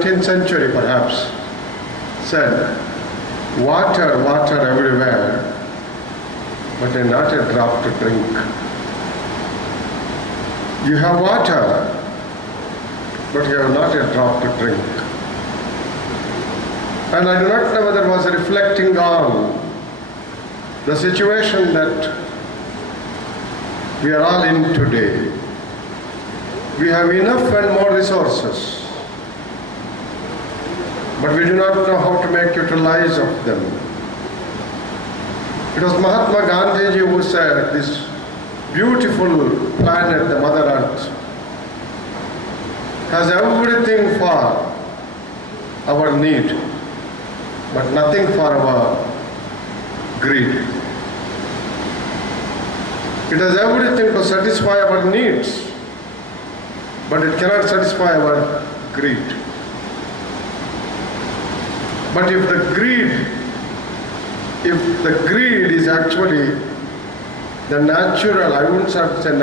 19th century perhaps, said, water, water everywhere, but not a drop to drink. You have water, but you have not a drop to drink. And I do not know whether it was reflecting on the situation that we are all in today. We have enough and more resources, but we do not know how to make utilize of them. It was Mahatma Gandhi who said, this beautiful planet, the Mother Earth, has everything for our need, but nothing for our greed. It has everything to satisfy our needs, but it cannot satisfy our greed. But if the greed is actually the natural, I wouldn't say